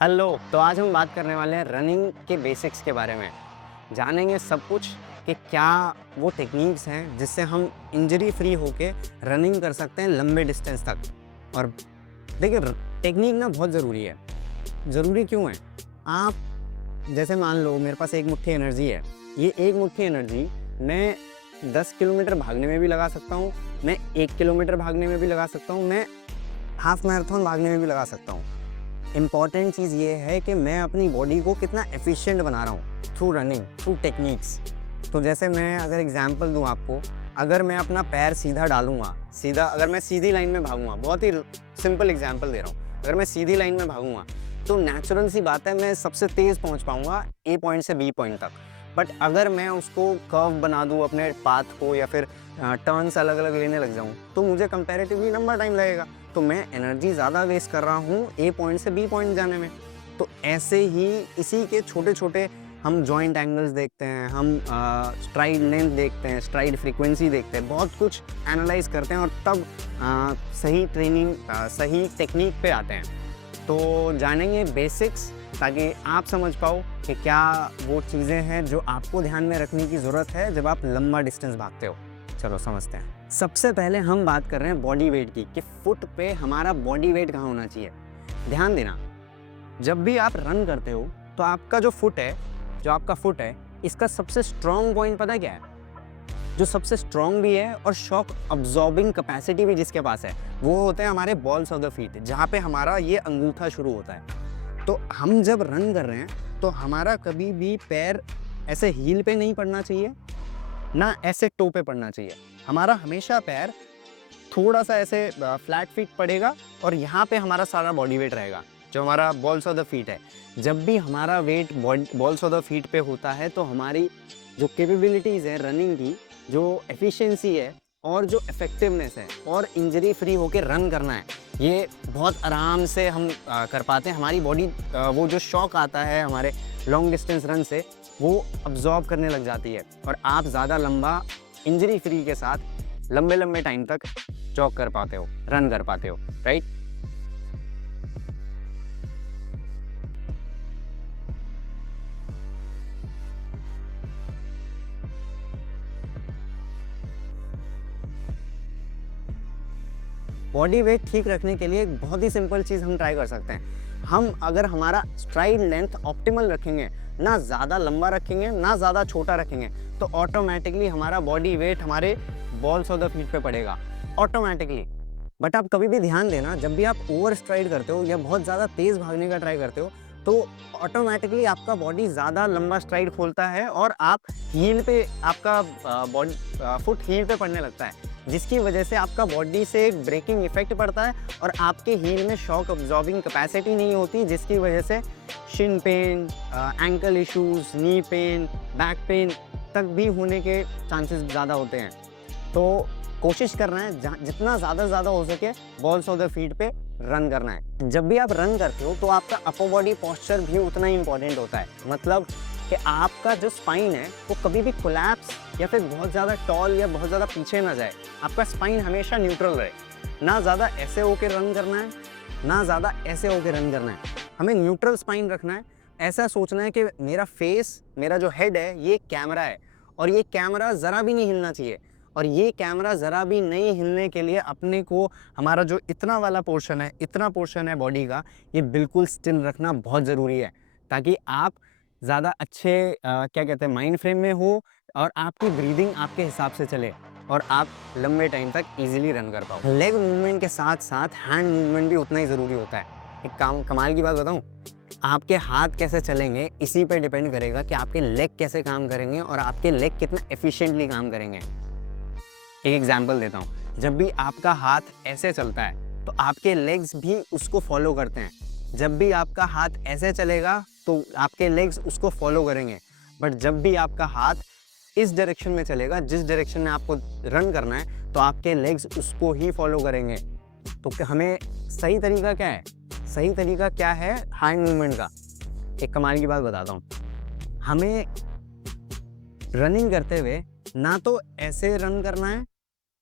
Hello. तो आज हम बात करने वाले हैं रनिंग के बेसिक्स के बारे में। जानेंगे सब कुछ कि क्या वो टेक्निक्स हैं जिससे हम इंजरी फ्री होके रनिंग कर सकते हैं लंबे डिस्टेंस तक। और देखिए टेक्निक ना बहुत ज़रूरी है। ज़रूरी क्यों है? आप जैसे मान लो मेरे पास एक मुट्ठी एनर्जी है। ये एक मुट्ठी एनर्जी मैं 10 किलोमीटर भागने में भी लगा सकता हूँ, मैं 1 किलोमीटर भागने में भी लगा सकता हूँ, मैं हाफ मैराथन भागने में भी लगा सकता हूँ। इम्पॉर्टेंट चीज़ ये है कि मैं अपनी बॉडी को कितना एफिशिएंट बना रहा हूँ थ्रू रनिंग, थ्रू टेक्निक्स। तो जैसे मैं अगर एग्जांपल दूँ आपको, अगर मैं अपना पैर सीधा डालूँगा, सीधा अगर मैं सीधी लाइन में भागूँगा, बहुत ही सिंपल एग्जांपल दे रहा हूँ। अगर मैं सीधी लाइन में भागूँगा तो नेचुरल सी बात है मैं सबसे तेज़ पहुँच पाऊँगा ए पॉइंट से बी पॉइंट तक। बट अगर मैं उसको कर्व बना दूँ अपने पाथ को या फिर टर्न्स अलग-अलग लेने लग जाऊँ, तो मुझे कंपैरेटिवली लंबा टाइम लगेगा। तो मैं एनर्जी ज़्यादा वेस्ट कर रहा हूँ ए पॉइंट से बी पॉइंट जाने में। तो ऐसे ही इसी के छोटे-छोटे हम जॉइंट एंगल्स देखते हैं, हम स्ट्राइड लेंथ देखते हैं, स्ट्राइड फ्रीक्वेंसी देखते हैं, बहुत कुछ एनालाइज़ करते हैं और तब सही ट्रेनिंग सही टेक्नीक पे आते हैं। तो जानेंगे बेसिक्स ताकि आप समझ पाओ कि क्या वो चीज़ें हैं जो आपको ध्यान में रखने की ज़रूरत है जब आप लंबा डिस्टेंस भागते हो। चलो समझते हैं। सबसे पहले हम बात कर रहे हैं बॉडी वेट की कि फुट पे हमारा बॉडी वेट कहाँ होना चाहिए। ध्यान देना, जब भी आप रन करते हो तो आपका जो आपका फुट है, इसका सबसे स्ट्रॉन्ग पॉइंट पता है क्या है? जो सबसे स्ट्रॉन्ग भी है और शॉक अब्जॉर्बिंग कैपेसिटी भी जिसके पास है, वो होते हैं हमारे बॉल्स ऑफ द फीट, जहाँ पे हमारा ये अंगूठा शुरू होता है। तो हम जब रन कर रहे हैं तो हमारा कभी भी पैर ऐसे हील पे नहीं पड़ना चाहिए, ना ऐसे टो पे पड़ना चाहिए। हमारा हमेशा पैर थोड़ा-सा ऐसे फ्लैट फीट पड़ेगा और यहाँ पे हमारा सारा बॉडी वेट रहेगा, जो हमारा बॉल्स ऑफ द फीट है। जब भी हमारा weight balls of the feet पे होता है तो हमारी जो कैपेबिलिटीज़ है रनिंग की, जो एफिशिएंसी है और जो इफेक्टिवनेस है और इंजरी फ्री होके रन करना है, ये बहुत आराम से हम कर पाते हैं। हमारी बॉडी वो जो शॉक आता है हमारे लॉन्ग डिस्टेंस रन से, वो अब्ज़ॉर्ब करने लग जाती है और आप ज़्यादा लंबा इंजरी फ्री के साथ लंबे-लंबे टाइम तक जॉग कर पाते हो, रन कर पाते हो, राइट? बॉडी वेट ठीक रखने के लिए एक बहुत ही सिंपल चीज़ हम ट्राई कर सकते हैं। हम अगर हमारा स्ट्राइड लेंथ ऑप्टिमल रखेंगे, ना ज़्यादा लंबा रखेंगे, ना ज़्यादा छोटा रखेंगे, तो ऑटोमैटिकली हमारा बॉडी वेट हमारे बॉल्स ऑफ द फीट पे पड़ेगा, ऑटोमैटिकली। बट आप कभी भी ध्यान देना, जब भी आप ओवर स्ट्राइड करते हो या बहुत ज़्यादा तेज़ भागने का ट्राई करते हो, तो ऑटोमैटिकली आपका बॉडी ज़्यादा लंबा स्ट्राइड खोलता है और आप हील पे आपका फुट हील पे पड़ने लगता है, जिसकी वजह से आपका बॉडी से एक ब्रेकिंग इफेक्ट पड़ता है और आपके हील में शॉक अब्जॉर्बिंग कैपेसिटी नहीं होती, जिसकी वजह से shin pain, ankle issues, knee pain, back pain तक भी होने के चांसेस ज़्यादा होते हैं। तो कोशिश करना है जितना ज़्यादा से ज़्यादा हो सके बॉल्स ऑफ द फीट पे रन करना है। जब भी आप रन करते हो तो आपका अपर बॉडी पोस्चर भी उतना ही इंपॉर्टेंट होता है। मतलब कि आपका जो स्पाइन है वो कभी भी कोलैप्स या फिर बहुत ज़्यादा टॉल या बहुत ज़्यादा पीछे ना जाए। आपका स्पाइन हमेशा न्यूट्रल रहे, ना ज़्यादा ऐसे होके रन करना है, ना ज़्यादा ऐसे होके रन करना है। हमें न्यूट्रल स्पाइन रखना है। ऐसा सोचना है कि मेरा फेस, मेरा जो हेड है, ये कैमरा है और ये कैमरा ज़रा भी नहीं हिलना चाहिए। और ये कैमरा ज़रा भी नहीं हिलने के लिए अपने को हमारा जो इतना वाला पोर्शन है, इतना पोर्शन है बॉडी का, ये बिल्कुल स्टिल रखना बहुत ज़रूरी है, ताकि आप ज़्यादा अच्छे क्या कहते हैं माइंड फ्रेम में हो और आपकी ब्रीदिंग आपके हिसाब से चले और आप लंबे टाइम तक ईज़िली रन कर पाओ। लेग मूवमेंट के साथ-साथ हैंड मूवमेंट भी उतना ही ज़रूरी होता है। एक कमाल की बात बताऊँ? आपके हाथ कैसे चलेंगे इसी पे डिपेंड करेगा कि आपके लेग कैसे काम करेंगे और आपके लेग कितना एफिशिएंटली काम करेंगे। एक एग्जांपल देता हूँ, जब भी आपका हाथ ऐसे चलता है तो आपके लेग्स भी उसको फॉलो करते हैं। जब भी आपका हाथ ऐसे चलेगा तो आपके लेग्स उसको फॉलो करेंगे। बट जब भी आपका हाथ इस डायरेक्शन में चलेगा, जिस डायरेक्शन में आपको रन करना है, तो आपके लेग्स उसको ही फॉलो करेंगे। तो हमें सही तरीका क्या है? सही तरीका क्या है हैंड मूवमेंट का? एक कमाल की बात बताता हूँ। हमें रनिंग करते हुए ना तो ऐसे रन करना है,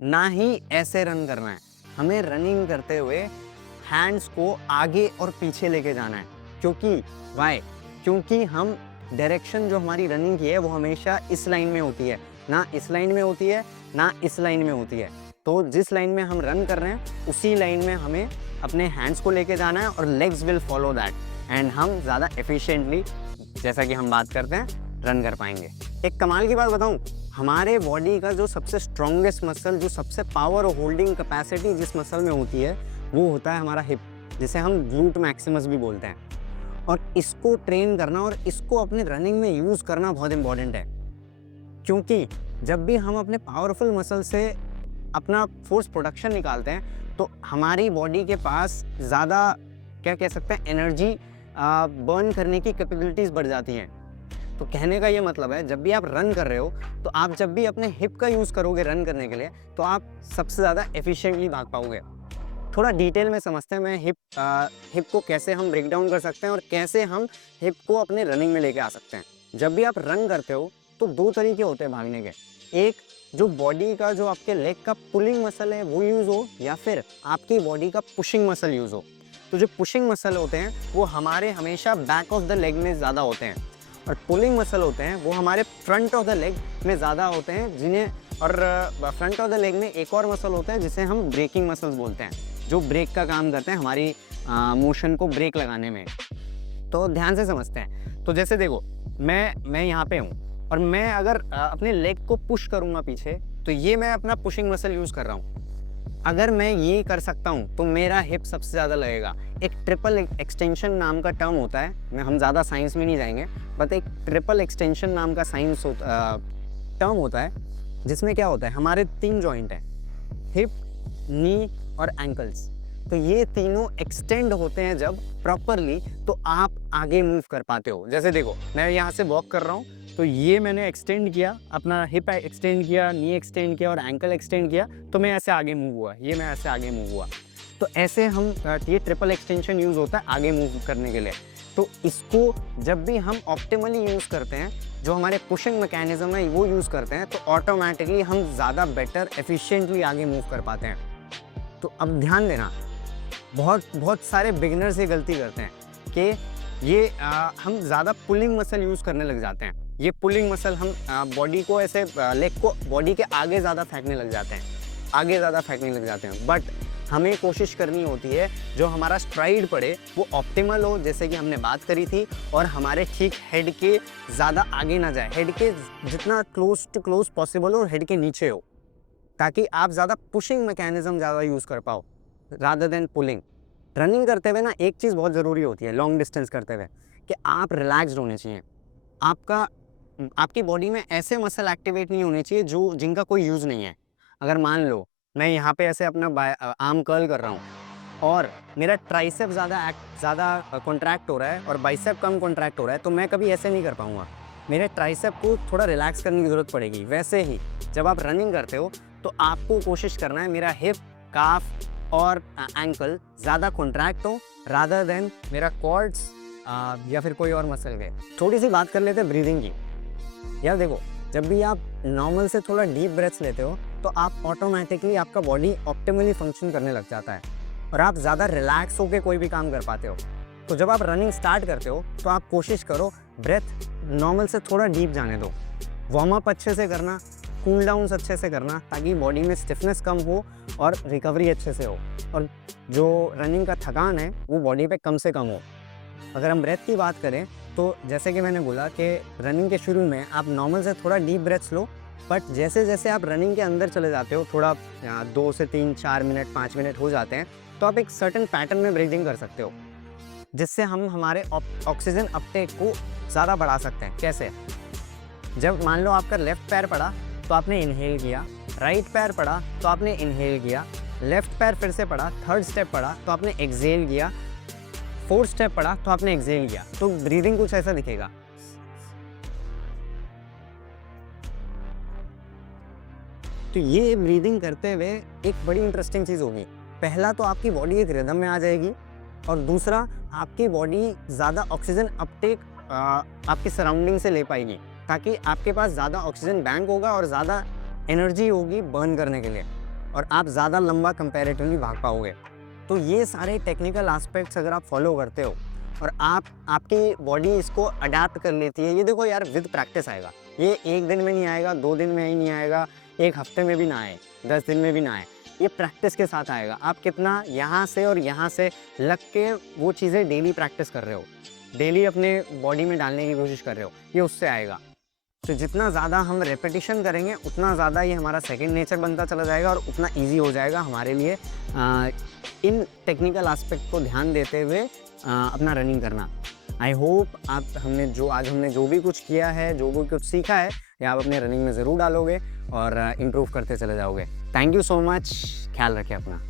ना ही ऐसे रन करना है। हमें रनिंग करते हुए हैंड्स को आगे और पीछे लेके जाना है। क्योंकि वाई, क्योंकि हम डायरेक्शन जो हमारी रनिंग की है वो हमेशा इस लाइन में होती है, ना इस लाइन में होती है, ना इस लाइन में होती है। तो जिस लाइन में हम रन कर रहे हैं उसी लाइन में हमें अपने हैंड्स को लेके जाना है और legs will follow that and हम ज़्यादा एफिशिएंटली, जैसा कि हम बात करते हैं, रन कर पाएंगे। एक कमाल की बात बताऊं, हमारे बॉडी का जो सबसे स्ट्रॉन्गेस्ट मसल, जो सबसे पावर और होल्डिंग कैपेसिटी जिस मसल में होती है वो होता है हमारा हिप, जिसे हम ग्लूट मैक्सिमस भी बोलते हैं। और इसको ट्रेन करना और इसको अपने रनिंग में यूज़ करना बहुत इंपॉर्टेंट है, क्योंकि जब भी हम अपने पावरफुल मसल से अपना फोर्स प्रोडक्शन निकालते हैं तो हमारी बॉडी के पास ज़्यादा, क्या कह सकते हैं, एनर्जी बर्न करने की कैपेबिलिटीज़ बढ़ जाती हैं। तो कहने का ये मतलब है, जब भी आप रन कर रहे हो तो आप जब भी अपने हिप का यूज़ करोगे रन करने के लिए तो आप सबसे ज़्यादा एफिशिएंटली भाग पाओगे। थोड़ा डिटेल में समझते हैं मैं हिप को कैसे हम ब्रेक डाउन कर सकते हैं और कैसे हम हिप को अपने रनिंग में लेके आ सकते हैं। जब भी आप रन करते हो तो दो तरीके होते हैं भागने के, एक जो बॉडी का, जो आपके लेग का पुलिंग मसल है वो यूज़ हो, या फिर आपकी बॉडी का पुशिंग मसल यूज़ हो। तो जो पुशिंग मसल होते हैं वो हमारे हमेशा बैक ऑफ द लेग में ज़्यादा होते हैं और पुलिंग मसल होते हैं वो हमारे फ्रंट ऑफ द लेग में ज़्यादा होते हैं, जिन्हें, और फ्रंट ऑफ द लेग में एक और मसल होता है जिसे हम ब्रेकिंग मसल्स बोलते हैं, जो ब्रेक का काम करते हैं हमारी मोशन को ब्रेक लगाने में। तो ध्यान से समझते हैं। तो जैसे देखो, मैं यहाँ पे हूँ और मैं अगर अपने लेग को पुश करूँगा पीछे तो ये मैं अपना पुशिंग मसल यूज़ कर रहा हूँ। अगर मैं ये कर सकता हूँ तो मेरा हिप सबसे ज़्यादा लगेगा। एक ट्रिपल एक्सटेंशन नाम का टर्म होता है, हम ज़्यादा साइंस में नहीं जाएंगे, बट एक ट्रिपल एक्सटेंशन नाम का टर्म होता है जिसमें क्या होता है, हमारे 3 जॉइंट हैं, हिप, नी और एंकल्स। तो ये तीनों एक्सटेंड होते हैं जब प्रॉपरली, तो आप आगे मूव कर पाते हो। जैसे देखो, मैं यहाँ से वॉक कर रहा हूँ तो ये मैंने एक्सटेंड किया, अपना हिप एक्सटेंड किया, नी एक्सटेंड किया और एंकल एक्सटेंड किया, तो मैं ऐसे आगे मूव हुआ, ये मैं ऐसे आगे मूव हुआ। तो ऐसे हम, ये ट्रिपल एक्सटेंशन यूज़ होता है आगे मूव करने के लिए। तो इसको जब भी हम ऑप्टिमली यूज़ करते हैं, जो हमारे पुशिंग मैकेनिज्म है वो यूज़ करते हैं, तो ऑटोमेटिकली हम ज़्यादा बेटर एफिशिएंटली आगे मूव कर पाते हैं। तो अब ध्यान देना, बहुत सारे बिगिनर्स ये गलती करते हैं कि ये हम ज़्यादा पुलिंग मसल यूज़ करने लग जाते हैं। ये पुलिंग मसल हम बॉडी को ऐसे, लेग को बॉडी के आगे ज़्यादा फेंकने लग जाते हैं, बट हमें कोशिश करनी होती है जो हमारा स्ट्राइड पड़े वो ऑप्टिमल हो, जैसे कि हमने बात करी थी, और हमारे ठीक हेड के ज़्यादा आगे ना जाए, हेड के जितना क्लोज टू क्लोज पॉसिबल हो और हेड के नीचे हो, ताकि आप ज़्यादा पुशिंग मैकेनिज्म ज़्यादा यूज़ कर पाओ रादर देन पुलिंग। रनिंग करते हुए ना एक चीज़ बहुत ज़रूरी होती है लॉन्ग डिस्टेंस करते हुए, कि आप रिलैक्स्ड होने चाहिए। आपकी बॉडी में ऐसे मसल एक्टिवेट नहीं होने चाहिए जिनका कोई यूज़ नहीं है। अगर मान लो मैं यहाँ पे ऐसे अपना आर्म कर्ल कर रहा हूँ और मेरा ट्राइसेप ज़्यादा कॉन्ट्रैक्ट हो रहा है और बाइसेप कम कॉन्ट्रैक्ट हो रहा है, तो मैं कभी ऐसे नहीं कर पाऊँगा। मेरे ट्राइसेप को थोड़ा रिलैक्स करने की ज़रूरत पड़ेगी। वैसे ही जब आप रनिंग करते हो तो आपको कोशिश करना है मेरा हिप, काफ और एंकल ज़्यादा कॉन्ट्रैक्ट हो रादर देन मेरा क्वाड्स या फिर कोई और मसल के। थोड़ी सी बात कर लेते हैं ब्रीदिंग की। यार देखो, जब भी आप नॉर्मल से थोड़ा डीप ब्रेथ्स लेते हो तो आप ऑटोमेटिकली, आपका बॉडी ऑप्टिमली फंक्शन करने लग जाता है और आप ज़्यादा रिलैक्स होकर कोई भी काम कर पाते हो। तो जब आप रनिंग स्टार्ट करते हो तो आप कोशिश करो ब्रेथ नॉर्मल से थोड़ा डीप जाने दो, वार्म अप अच्छे से करना, कूल डाउन्स अच्छे से करना, ताकि बॉडी में स्टिफनेस कम हो और रिकवरी अच्छे से हो, और जो रनिंग का थकान है वो बॉडी पे कम से कम हो। अगर हम ब्रेथ की बात करें तो जैसे कि मैंने बोला कि रनिंग के शुरू में आप नॉर्मल से थोड़ा डीप ब्रेथ्स लो, बट जैसे जैसे आप रनिंग के अंदर चले जाते हो, थोड़ा 2 से 3, 4 मिनट, 5 मिनट हो जाते हैं, तो आप एक सर्टेन पैटर्न में ब्रीदिंग कर सकते हो, जिससे हम हमारे ऑक्सीजन अपटेक को ज़्यादा बढ़ा सकते हैं। कैसे? जब मान लो आपका लेफ़्ट पैर पड़ा तो आपने इनहेल किया, राइट पैर पड़ा तो आपने इनहेल किया, लेफ़्ट पैर फिर से पड़ा, थर्ड स्टेप पड़ा तो आपने एक्सहेल किया, फोर्थ स्टेप पड़ा तो आपने एक्सहेल किया। तो ब्रीदिंग कुछ ऐसा दिखेगा। तो ये ब्रीदिंग करते हुए एक बड़ी इंटरेस्टिंग चीज़ होगी। पहला तो आपकी बॉडी एक रिदम में आ जाएगी, और दूसरा आपकी बॉडी ज़्यादा ऑक्सीजन अपटेक आपके सराउंडिंग से ले पाएगी, ताकि आपके पास ज़्यादा ऑक्सीजन बैंक होगा और ज़्यादा एनर्जी होगी बर्न करने के लिए, और आप ज़्यादा लंबा कंपैरेटिवली भाग पाओगे। तो ये सारे टेक्निकल एस्पेक्ट्स अगर आप फॉलो करते हो और आपकी बॉडी इसको अडैप्ट कर लेती है। ये देखो यार, विद प्रैक्टिस आएगा। ये 1 दिन में नहीं आएगा, 2 दिन में ही नहीं आएगा, 1 हफ्ते में भी ना आए, 10 दिन में भी ना आए। ये प्रैक्टिस के साथ आएगा। आप कितना यहाँ से और यहाँ से लग के वो चीज़ें डेली प्रैक्टिस कर रहे हो, डेली अपने बॉडी में डालने की कोशिश कर रहे हो, ये उससे आएगा। तो जितना ज़्यादा हम रेपिटेशन करेंगे, उतना ज़्यादा ये हमारा सेकंड नेचर बनता चला जाएगा और उतना ईज़ी हो जाएगा हमारे लिए इन टेक्निकल एस्पेक्ट को ध्यान देते हुए अपना रनिंग करना। आई होप हमने जो भी कुछ किया है, जो भी कुछ सीखा है, ये आप अपने रनिंग में ज़रूर डालोगे और इम्प्रूव करते चले जाओगे। Thank you so much. ख्याल रखें अपना।